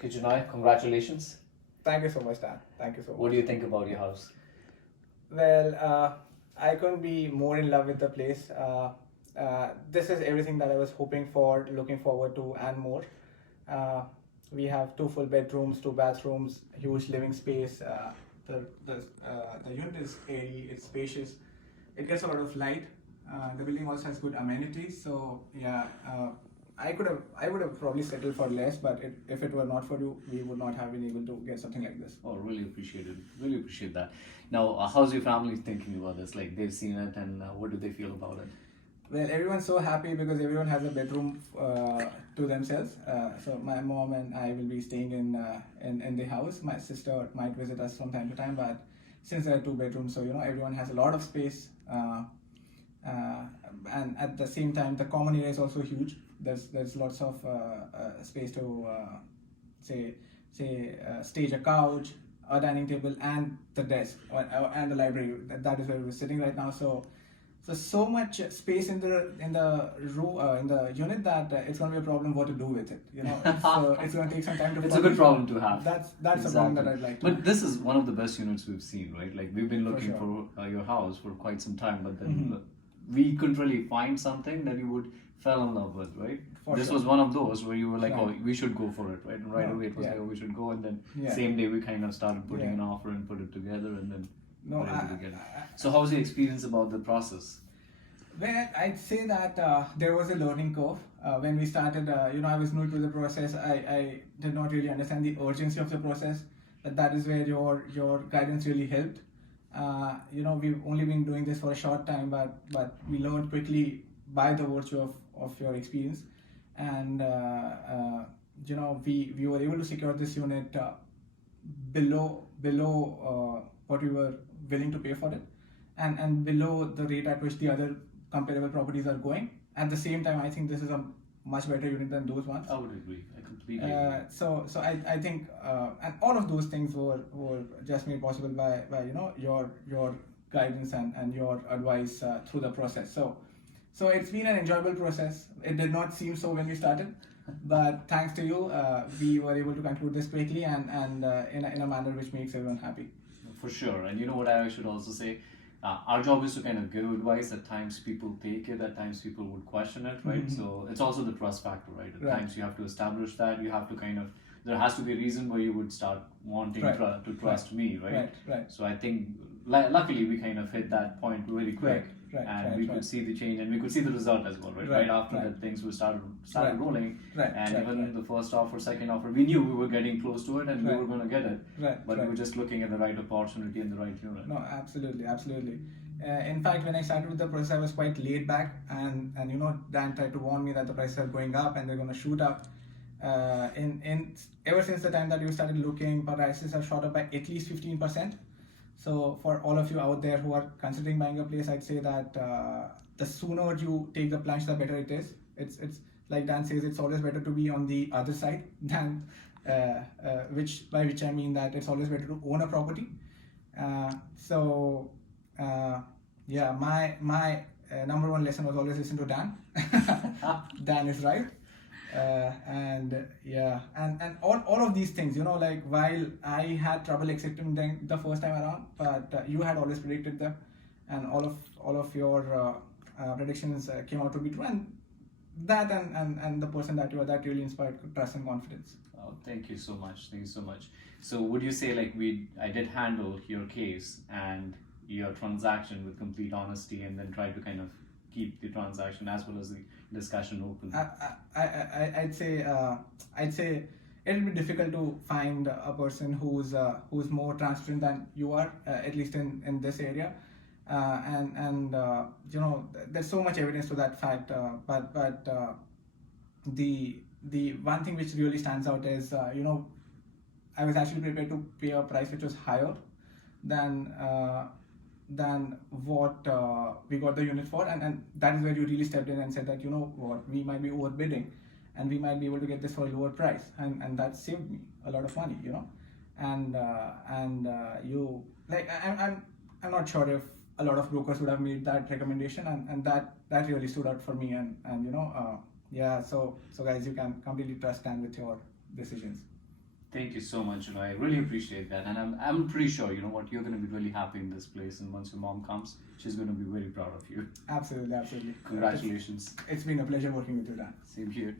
Kijanai, congratulations. Thank you so much, Dan. Thank you so much. What do you think about your house? Well, I couldn't be more in love with the place. This is everything that I was hoping for, looking forward to, and more. Uh, we have two full bedrooms, two bathrooms, huge living space. The unit is airy, it's spacious, it gets a lot of light. The building also has good amenities. So yeah, I would have probably settled for less, but if it were not for you, we would not have been able to get something like this. Oh, really appreciate it. Really appreciate that. Now, how's your family thinking about this? Like, they've seen it, and what do they feel about it? Well, everyone's so happy because everyone has a bedroom to themselves. So my mom and I will be staying in the house. My sister might visit us from time to time, but since there are two bedrooms, so everyone has a lot of space. And at the same time, the common area is also huge. There's lots of space to stage a couch, a dining table, and the desk and the library. That is where we're sitting right now. So much space in the room in the unit that it's going to be a problem what to do with it. So it's going to take some time to. It's a good problem to have. That's Exactly. a problem that I'd like to. But this is one of the best units we've seen, right? Like, we've been looking sure. for your house for quite some time, but then we couldn't really find something that you would fell in love with, right? For This sure. was one of those where you were like, Right. oh, we should go for it, right? And right No, away it was yeah. like, oh, we should go, and then Yeah. same day we kind of started putting Yeah. an offer and put it together, and then No, were able to I- get it. So how was your experience about the process? Well, I'd say that there was a learning curve. When we started, I was new to the process. I did not really understand the urgency of the process. But that is where your guidance really helped. We've only been doing this for a short time, but we learned quickly by the virtue of your experience. And, we were able to secure this unit below what we were willing to pay for it, and below the rate at which the other comparable properties are going. At the same time, I think this is a much better unit than those ones. I would agree. I completely agree. So I think and all of those things were just made possible by your guidance and your advice through the process. So it's been an enjoyable process. It did not seem so when we started, but thanks to you, we were able to conclude this quickly and in a manner which makes everyone happy. For sure. And you know what I should also say? Our job is to kind of give advice. At times people take it, at times people would question it, right? So it's also the trust factor, right? At Right. times you have to establish that. You have to kind of, there has to be a reason why you would start wanting Right. to trust me, right? Right. So I think luckily we kind of hit that point really quick, and we could see the change, and we could see the result as well, right? Right, After right. that, things were started Right. rolling, Right, and right, even right. the first offer, second offer, we knew we were getting close to it, and we Right. were going to get it, Right. but right. we were just looking at the right opportunity and the right unit. No, absolutely. In fact, when I started with the process, I was quite laid back, and Dan tried to warn me that the prices are going up and they're going to shoot up. In ever since the time that you started looking, prices have shot up by at least 15%. So for all of you out there who are considering buying a place, I'd say that the sooner you take the plunge, the better it is. It's like Dan says, it's always better to be on the other side than by which I mean that it's always better to own a property. My number one lesson was always listen to Dan. Dan is right. And all of these things, like while I had trouble accepting them the first time around, but you had always predicted them, and all of your predictions came out to be true, and that and the person that you are, that really inspired trust and confidence. Oh, thank you so much. Thank you so much. So would you say like I did handle your case and your transaction with complete honesty, and then try to kind of keep the transaction as well as the discussion open? I'd say it'll be difficult to find a person who's more transparent than you are, at least in this area. There's so much evidence to that fact. But the one thing which really stands out is I was actually prepared to pay a price which was higher than what we got the unit for, and that is where you really stepped in and said that what, we might be overbidding and we might be able to get this for a lower price, and that saved me a lot of money, you like I'm not sure if a lot of brokers would have made that recommendation, and that really stood out for me, so guys, you can completely trust Dan with your decisions. Thank you so much. I really appreciate that, and I'm pretty sure what you're going to be really happy in this place. And once your mom comes, she's going to be very proud of you. Absolutely, absolutely. Congratulations. It's been a pleasure working with you, Dan. Same here.